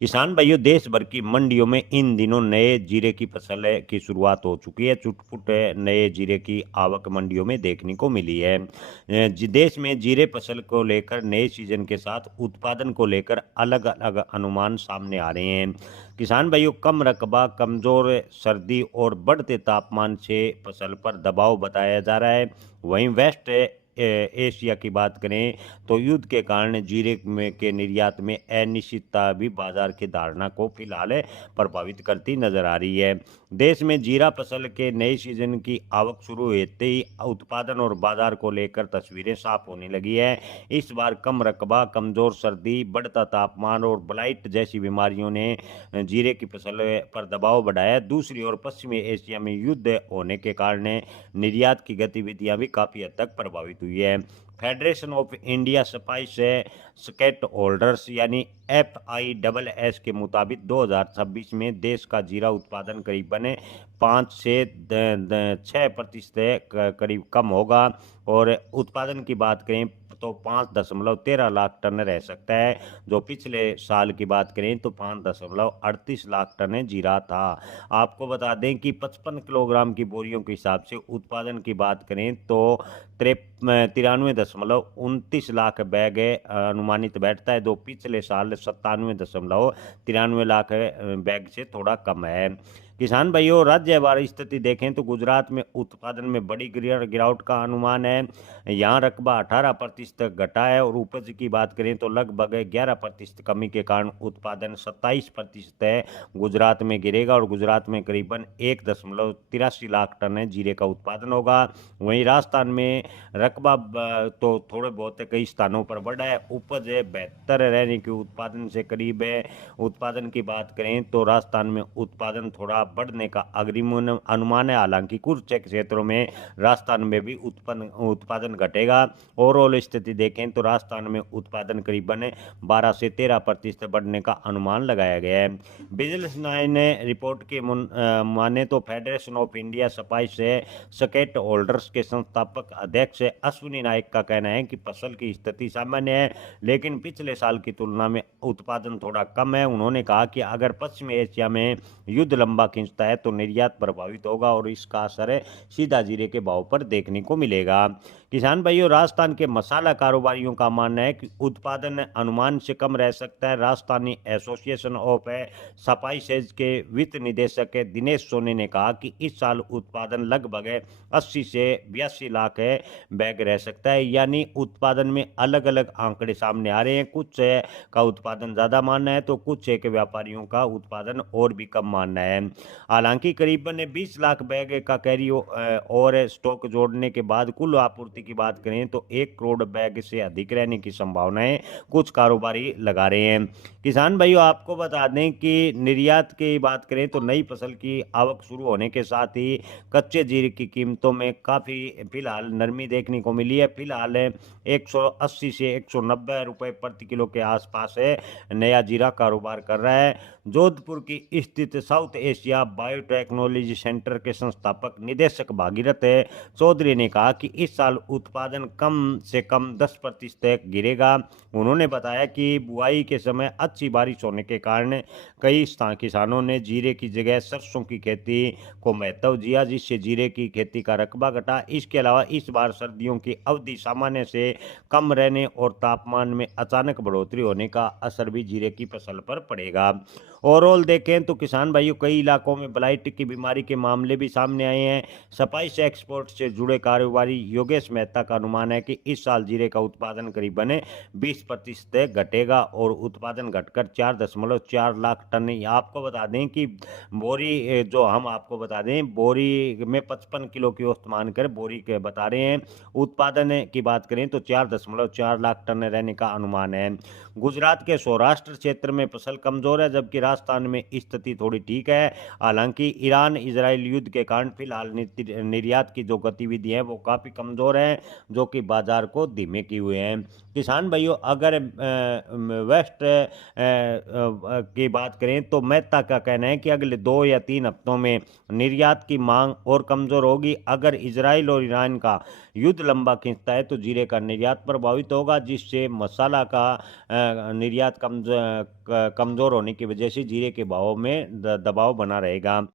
किसान भाइयों, देश भर की मंडियों में इन दिनों नए जीरे की फसल की शुरुआत हो चुकी है। चुटपुट नए जीरे की आवक मंडियों में देखने को मिली है। देश में जीरे फसल को लेकर नए सीजन के साथ उत्पादन को लेकर अलग अलग अनुमान सामने आ रहे हैं। किसान भाइयों, कम रकबा, कमजोर सर्दी और बढ़ते तापमान से फसल पर दबाव बताया जा रहा है। वहीं वेस्ट एशिया की बात करें तो युद्ध के कारण जीरे में के निर्यात में अनिश्चितता भी बाजार की धारणा को फिलहाल प्रभावित करती नजर आ रही है। देश में जीरा फसल के नए सीजन की आवक शुरू होते ही उत्पादन और बाजार को लेकर तस्वीरें साफ होने लगी है। इस बार कम रकबा, कमजोर सर्दी, बढ़ता तापमान और ब्लाइट जैसी बीमारियों ने जीरे की फसल पर दबाव बढ़ाया है। दूसरी ओर पश्चिमी एशिया में युद्ध होने के कारण निर्यात की गतिविधियां भी काफी हद तक प्रभावित हुई है। Federation of India spice stakeholders यानी FISS के मुताबिक 2026 में देश का जीरा उत्पादन करीबन 5 से 6% करीब कम होगा और उत्पादन की बात करें तो 5.13 लाख टन रह सकता है। जो पिछले साल की बात करें तो 5.38 लाख टन जीरा था। आपको बता दें कि 55 किलोग्राम की बोरियों के हिसाब से उत्पादन की बात करें तो 93.29 लाख बैग अनुमानित बैठता है, जो पिछले साल 97.93 लाख बैग से थोड़ा कम है। किसान भाइयों, राज्यवार स्थिति देखें तो गुजरात में उत्पादन में बड़ी गिरावट का अनुमान है। यहाँ रकबा 18% घटा है और उपज की बात करें तो लगभग 11% कमी के कारण उत्पादन 27% है गुजरात में गिरेगा और गुजरात में करीबन 1.83 लाख टन जीरे का उत्पादन होगा। वहीं राजस्थान में रकबा तो थोड़े बहुत कई स्थानों पर बढ़ा है। उपज बेहतर रहने की उत्पादन से करीब है। उत्पादन की बात करें तो राजस्थान में उत्पादन थोड़ा बढ़ने का अग्रिम अनुमान है। हालांकि कुछ क्षेत्रों में राजस्थान में भी उत्पादन घटेगा। ओवरऑल स्थिति देखें तो राजस्थान में उत्पादन करीबन 12 से 13% बढ़ने का अनुमान लगाया गया है। बिजनेस नाइन रिपोर्ट के माने तो federation of India spice stakeholders के संस्थापक अध्यक्ष अश्विनी नायक का कहना है कि फसल की स्थिति सामान्य है, लेकिन पिछले साल की तुलना में उत्पादन थोड़ा कम है। उन्होंने कहा कि अगर पश्चिमी एशिया में युद्ध लंबा खींचता है तो निर्यात प्रभावित होगा और इसका असर सीधा जीरे के भाव पर देखने को मिलेगा। किसान भाइयों, राजस्थान के मसाला कारोबारियों का मानना है कि उत्पादन अनुमान से कम रह सकता है। राजस्थानी एसोसिएशन ऑफ स्पाइसेज के वित्त निदेशक दिनेश सोनी ने कहा कि इस साल उत्पादन लगभग 80 से 82 लाख बैग रह सकता है। यानी उत्पादन में अलग अलग आंकड़े सामने आ रहे हैं। कुछ का उत्पादन ज़्यादा मानना है तो कुछ के व्यापारियों का उत्पादन और भी कम मानना है। हालांकि करीबन 20 लाख बैग का कैरी और स्टॉक जोड़ने के बाद कुल आपूर्ति की बात करें तो 1 करोड़ बैग से अधिक रहने की संभावनाएं कुछ कारोबारी लगा रहे हैं। किसान भाइयों, आपको बता दें कि निर्यात की बात करें तो नई फसल की आवक शुरू होने के साथ ही कच्चे जीरे की कीमतों में काफ़ी फिलहाल नरमी देखने को मिली है। फिलहाल 180 से 190 रुपए प्रति किलो के आसपास है नया जीरा कारोबार कर रहा है। जोधपुर की स्थित साउथ एशिया बायोटेक्नोलॉजी सेंटर के संस्थापक निदेशक भागीरथ चौधरी ने कहा कि इस साल उत्पादन कम से कम 10% गिरेगा। उन्होंने बताया कि बुआई के समय अच्छी बारिश होने के कारण कई किसानों ने जीरे की जगह सरसों की खेती को महत्व दिया, जिससे जीरे की खेती का रकबा घटा। इसके अलावा इस बार सर्दियों की अवधि सामान्य से कम रहने और तापमान में अचानक बढ़ोतरी होने का असर भी जीरे की फसल पर पड़ेगा। ओवरऑल देखें तो किसान भाइयों, कई इलाकों में ब्लाइट की बीमारी के मामले भी सामने आए हैं। स्पाइस एक्सपोर्ट से जुड़े कारोबारी योगेश मेहता का अनुमान है कि इस साल जीरे का उत्पादन करीबन 20% घटेगा और उत्पादन घटकर 4.4 लाख टन। आपको बता दें कि बोरी जो हम आपको बता दें बोरी में 55 किलो की औसत मानकर बोरी के बता रहे हैं। उत्पादन की बात करें तो 4.4 लाख टन रहने का अनुमान है। गुजरात के सौराष्ट्र क्षेत्र में फसल कमजोर है, जबकि राजस्थान में स्थिति थोड़ी ठीक है। हालांकि ईरान इजराइल युद्ध के कारण फिलहाल निर्यात की जो गतिविधि है वो काफ़ी कमजोर है, जो कि बाजार को धीमे किए हुए हैं। किसान भाइयों, अगर वेस्ट की बात करें तो मेहता का कहना है कि अगले 2 या 3 हफ्तों में निर्यात की मांग और कमजोर होगी। अगर इजराइल और ईरान का युद्ध लंबा खींचता है तो जीरे का निर्यात प्रभावित होगा, जिससे मसाला का निर्यात कमज़ोर होने की वजह से जीरे के भाव में दबाव बना रहेगा।